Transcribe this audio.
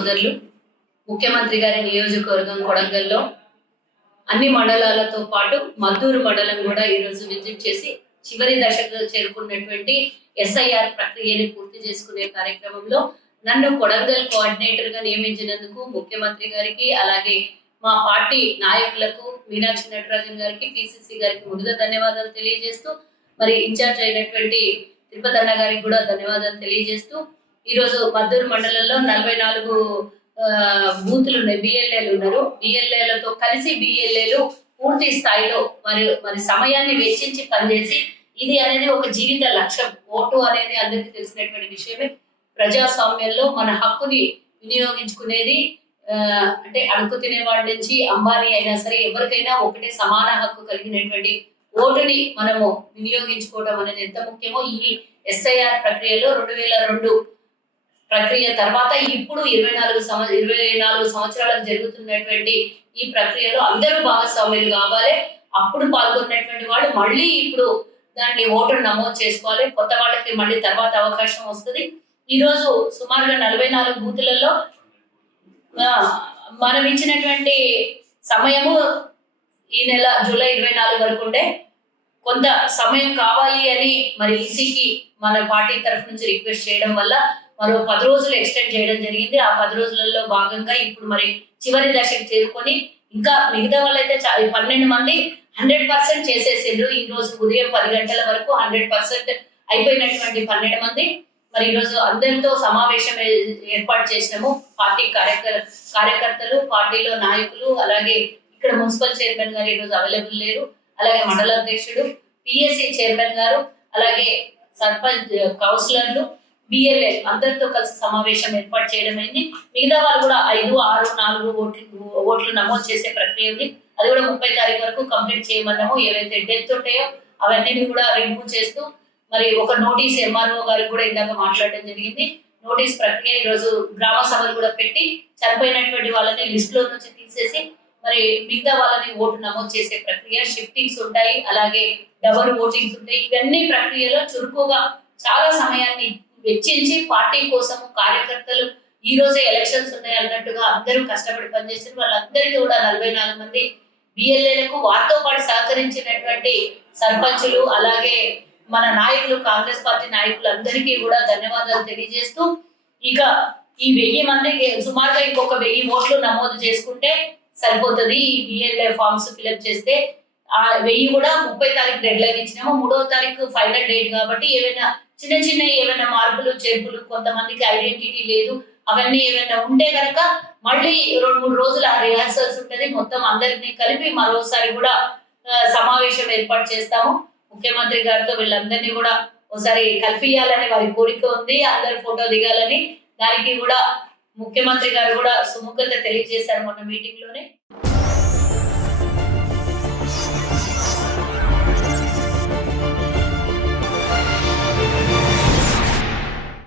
సోదరులు, ముఖ్యమంత్రి గారి నియోజకవర్గం కొడంగల్లో అన్ని మండలాలతో పాటు మద్దూరు మండలం కూడా ఈరోజు విజిట్ చేసి చివరి దశకు చేరుకున్నటువంటి ఎస్ఐఆర్ ప్రక్రియని పూర్తి చేసుకునే కార్యక్రమంలో నన్ను కొడంగల్ కోఆర్డినేటర్ గా నియమించినందుకు ముఖ్యమంత్రి గారికి, అలాగే మా పార్టీ నాయకులకు, మీనాక్షి నటరాజన్ గారికి, పిసిసి గారికి ముందుగా ధన్యవాదాలు తెలియజేస్తూ, మరి ఇన్ఛార్జ్ అయినటువంటి తిరుపతి అన్న గారికి కూడా ధన్యవాదాలు తెలియజేస్తూ, ఈరోజు మద్దూరు మండలంలో 44 బూతులు ఉన్నాయి, బిఎల్ఏలు ఉన్నారు. బిఎల్ఏలతో కలిసి బిఎల్ఏలు పూర్తి స్థాయిలో మరి సమయాన్ని వెచ్చించి పనిచేసి, ఇది అనేది ఒక జీవిత లక్ష్యం. ఓటు అనేది అందరికీ తెలిసినటువంటి విషయమే. ప్రజాస్వామ్యంలో మన హక్కుని వినియోగించుకునేది అంటే అడుగు తినేవాడి నుంచి అంబానీ అయినా సరే ఎవరికైనా ఒకటే సమాన హక్కు కలిగినటువంటి ఓటుని మనము వినియోగించుకోవడం అనేది ఎంత ముఖ్యమో ఈ ఎస్ఐఆర్ ప్రక్రియలో 2002 ప్రక్రియ తర్వాత ఇప్పుడు 24 సంవత్సరాలకు జరుగుతున్నటువంటి ఈ ప్రక్రియలో అందరూ భాగస్వామ్యులు కావాలి. అప్పుడు పాల్గొన్నటువంటి వాళ్ళు మళ్ళీ ఇప్పుడు దాన్ని ఓటును నమోదు చేసుకోవాలి. కొత్త వాళ్ళకి మళ్ళీ తర్వాత అవకాశం వస్తుంది. ఈ రోజు సుమారుగా 44 బూతులలో మనం ఇచ్చినటువంటి సమయము ఈ నెల జూలై 24 వరకు ఉండే. కొంత సమయం కావాలి అని మరి ఈసీకి మన పార్టీ తరఫు నుంచి రిక్వెస్ట్ చేయడం వల్ల మరో 10 రోజులు ఎక్స్టెండ్ చేయడం జరిగింది. ఆ 10 రోజులలో భాగంగా ఇప్పుడు మరి చివరి దశకు చేరుకొని ఇంకా మిగతా వాళ్ళైతే 12 మంది 100% చేసేసిండ్రు. ఈ రోజు ఉదయం 10 గంటల వరకు 100% అయిపోయినటువంటి 12 మంది మరి ఈ రోజు అందరితో సమావేశం ఏర్పాటు చేసినాము. పార్టీ కార్యకర్తలు, పార్టీలో నాయకులు, అలాగే ఇక్కడ మున్సిపల్ చైర్మన్ గారు ఈరోజు అవైలబుల్ లేరు, అలాగే మండల అధ్యక్షుడు, పిఎస్సి చైర్మన్ గారు, అలాగే సర్పంచ్, కౌన్సిలర్లు, బిఎల్ఏ అందరితో కలిసి సమావేశం ఏర్పాటు చేయడం అయింది. మిగతా వాళ్ళు కూడా 5, 6, 4 ఓట్లు నమోదు చేసే ప్రక్రియ ఉంది. అది కూడా 30 తారీఖు వరకు కంప్లీట్ చేయమన్నాము. ఏవైతే డెత్ ఉంటాయో అవన్నీ కూడా రిమూవ్ చేస్తూ మరి ఒక నోటీస్ ఎంఆర్ఓ గారికి కూడా ఇందాక మాట్లాడడం జరిగింది. నోటీస్ ప్రక్రియ ఈరోజు గ్రామ సభలు కూడా పెట్టి చనిపోయినటువంటి వాళ్ళని లిస్ట్ లో నుంచి తీసేసి మరి మిగతా వాళ్ళని ఓటు నమోదు చేసే ప్రక్రియ, షిఫ్టింగ్స్ ఉంటాయి, అలాగే డబుల్ ఓటింగ్స్ ఉంటాయి. ఇవన్నీ ప్రక్రియలో చురుకుగా చాలా సమయాన్ని వెచ్చించి పార్టీ కోసము కార్యకర్తలు ఈ రోజే ఎలక్షన్స్ ఉన్నాయి అన్నట్టుగా అందరూ కష్టపడి పనిచేసిన వాళ్ళందరికీ కూడా 44 మంది బిఎల్ఏలకు వారితో పాటు సహకరించినటువంటి సర్పంచులు, అలాగే మన నాయకులు, కాంగ్రెస్ పార్టీ నాయకులు అందరికీ కూడా ధన్యవాదాలు తెలియజేస్తూ, ఇక ఈ 1000 మందికి సుమారుగా ఇంకొక 1000 ఓట్లు నమోదు చేసుకుంటే సరిపోతుంది. ఈ బిఎల్ఏ ఫార్మ్స్ ఫిల్అప్ చేస్తే ఆ 1000 కూడా 30 తారీఖు డెడ్ లైన్ ఇచ్చినాము. 3వ తారీఖు ఫైనల్ డేట్ కాబట్టి ఏమైనా చిన్న మార్పులు చేర్పులు, కొంతమందికి ఐడెంటిటీ లేదు, అవన్నీ ఏమైనా ఉంటే కనుక మళ్ళీ 2-3 రోజుల రిహార్సల్స్ ఉంటుంది. మొత్తం అందరినీ కలిపి మరోసారి కూడా సమావేశం ఏర్పాటు చేస్తాము. ముఖ్యమంత్రి గారితో వీళ్ళందరినీ కూడా ఒకసారి కల్పియాలని వారి కోరిక ఉంది. అందరు ఫోటో దిగాలని, దానికి కూడా ముఖ్యమంత్రి గారు కూడా సుముఖత తెలియజేశారు మొన్న మీటింగ్ లోనే.